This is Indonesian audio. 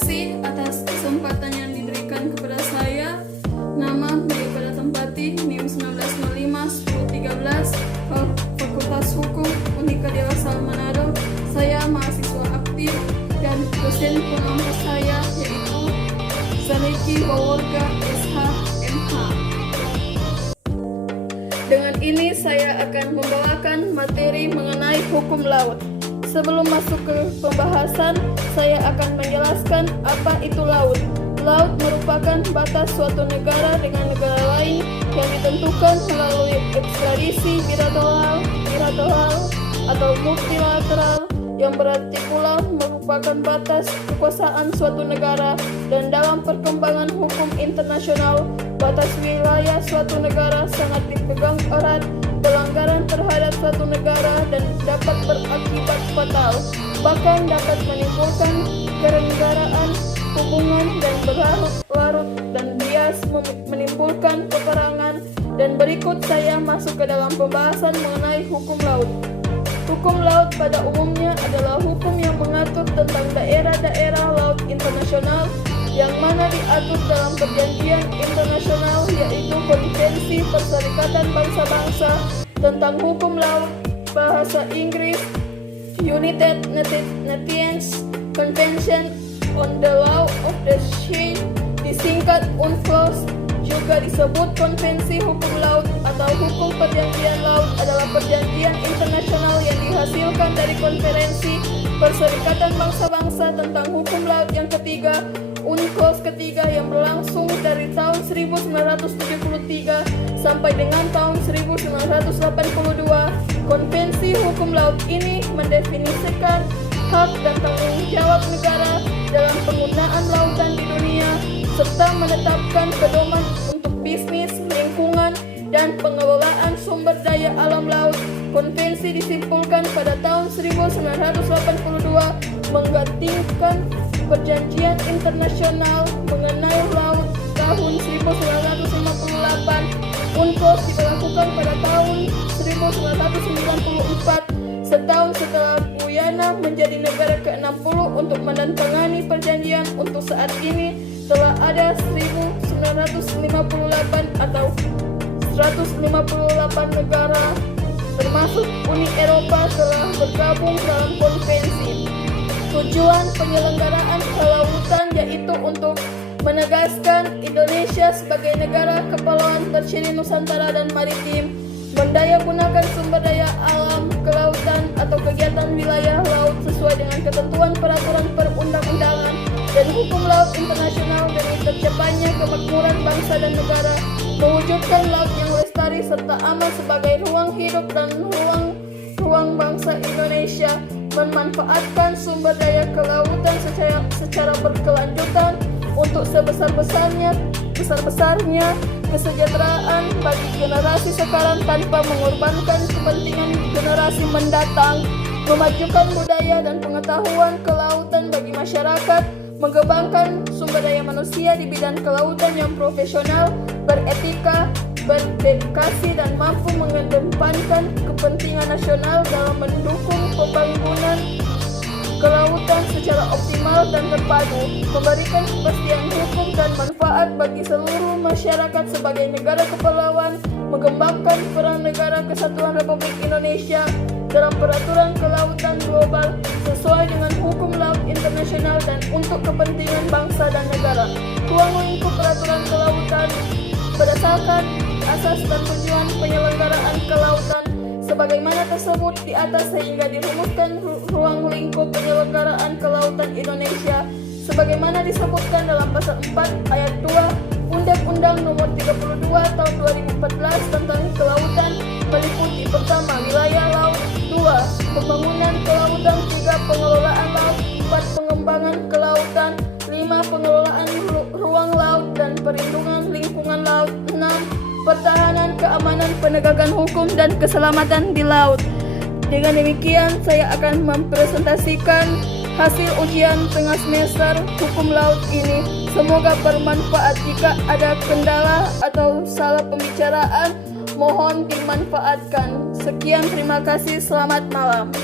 kasih atas kesempatan yang diberikan kepada saya. Nama Pada Tempati, NIM 1905-1013, Fakultas Hukum Unika di Lasal Manado. Saya mahasiswa aktif dan dosen penulis saya yaitu Zaleki Waworga SH MH. Dengan ini saya akan membawakan materi mengenai hukum laut. Sebelum masuk ke pembahasan, saya akan menjelaskan apa itu laut. Laut merupakan batas suatu negara dengan negara lain yang ditentukan melalui ekstradisi bilateral atau multilateral, yang berarti pula merupakan batas kekuasaan suatu negara. Dan dalam perkembangan hukum internasional, batas wilayah suatu negara sangat dipegang erat. Pelanggaran terhadap suatu negara dan dapat berakibat fatal, bahkan dapat menimbulkan kerenggaraan hubungan dan berlarut-larut dan bias menimbulkan peperangan. Dan berikut saya masuk ke dalam pembahasan mengenai hukum laut. Hukum laut pada umumnya adalah hukum yang mengatur tentang daerah-daerah laut internasional yang mana diatur dalam perjanjian internasional, yaitu Konvensi Perserikatan Bangsa-Bangsa tentang Hukum Laut, bahasa Inggris United Nations Convention on the Law of the Sea, disingkat UNCLOS. Juga disebut Konvensi Hukum Laut atau Hukum Perjanjian Laut, adalah perjanjian internasional yang dihasilkan dari Konferensi Perserikatan Bangsa-Bangsa tentang Hukum Laut yang ketiga, UNCLOS ketiga, yang berlangsung dari tahun 1973 sampai dengan tahun 1982. Konvensi Hukum Laut ini mendefinisikan hak dan tanggung jawab negara dalam penggunaan lautan di dunia, serta menetapkan pedoman untuk bisnis, lingkungan, dan pengelolaan sumber daya alam laut. Konvensi disimpulkan pada tahun 1982 menggantikan Perjanjian Internasional mengenai Laut tahun 1958. UNCLOS diberlakukan pada tahun 1994, setahun setelah Guyana menjadi negara ke-60 untuk menandatangani perjanjian. Untuk saat ini telah ada 1958 atau 158 negara termasuk Uni Eropa telah bergabung dalam konvensi. Tujuan penyelenggaraan kelautan yaitu untuk menegaskan Indonesia sebagai negara kepulauan terciri Nusantara dan maritim, mendayagunakan sumber daya alam kelautan atau kegiatan wilayah laut sesuai dengan ketentuan peraturan perundang-undangan dan hukum laut internasional demi tercapainya kemakmuran bangsa dan negara, mewujudkan laut yang lestari serta aman sebagai ruang hidup dan ruang bangsa Indonesia, memanfaatkan sumber daya kelautan secara berkelanjutan untuk sebesar-besarnya kesejahteraan bagi generasi sekarang tanpa mengorbankan kepentingan generasi mendatang, memajukan budaya dan pengetahuan kelautan bagi masyarakat, mengembangkan sumber daya manusia di bidang kelautan yang profesional, beretika, berdedikasi, dan mampu mengedepankan kepentingan nasional dalam mendukung pembangunan kelautan secara optimal dan terpadu, memberikan kepastian hukum dan manfaat bagi seluruh masyarakat sebagai negara kepulauan, mengembangkan peran negara kesatuan Republik Indonesia dalam peraturan kelautan global sesuai dengan hukum laut internasional dan untuk kepentingan bangsa dan negara. Ruang lingkup peraturan kelautan berdasarkan asas dan tujuan penyelenggaraan kelautan sebagaimana tersebut di atas, sehingga dirumuskan ruang lingkup penyelenggaraan kelautan Indonesia sebagaimana disebutkan dalam pasal 4 ayat 2 Undang-Undang Nomor 32 Tahun 2014 tentang kelautan, meliputi: pertama, wilayah laut; 2, pembangunan kelautan; 3, pengelolaan laut; 4, pengembangan kelautan; 5, pengelolaan ruang laut dan perlindungan lingkungan laut; 6, pertahanan, keamanan, penegakan hukum, dan keselamatan di laut. Dengan demikian, saya akan mempresentasikan hasil ujian tengah semester hukum laut ini. Semoga bermanfaat. Jika ada kendala atau salah pembicaraan, mohon dimanfaatkan. Sekian, terima kasih, selamat malam.